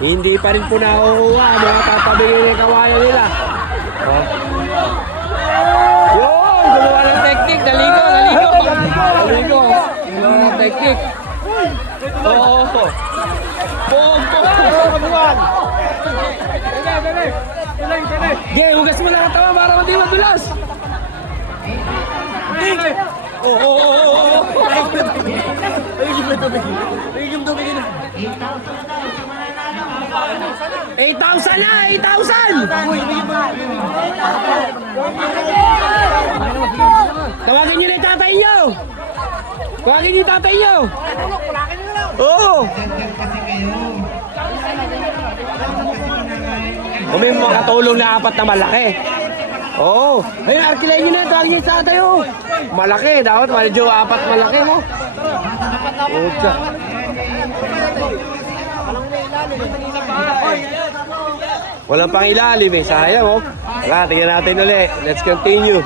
Hindi pa rin po nauuwa. Mga papabigay ng kawayan nila. Oh. Yun! Gumawa ng technique. Daligo. Gumawa ng technique. Oo. Pog. Gay, hugas mo lang ang tawa para hindi madulas. Oo. Ayun tubig na. 8,000 na! 8,000! Tawagin nyo na yung tatay nyo! Tawagin nyo yung tatay nyo! Oo! May makatulong na 4 na malaki. Oo! Ayun, arkilayin nyo na! Tawagin nyo yung tatay nyo! Malaki! Dapat medyo 4 malaki mo! Ocha! Walang pang ilalim eh, sayang oh. Tara, tingnan natin ulit. Let's continue.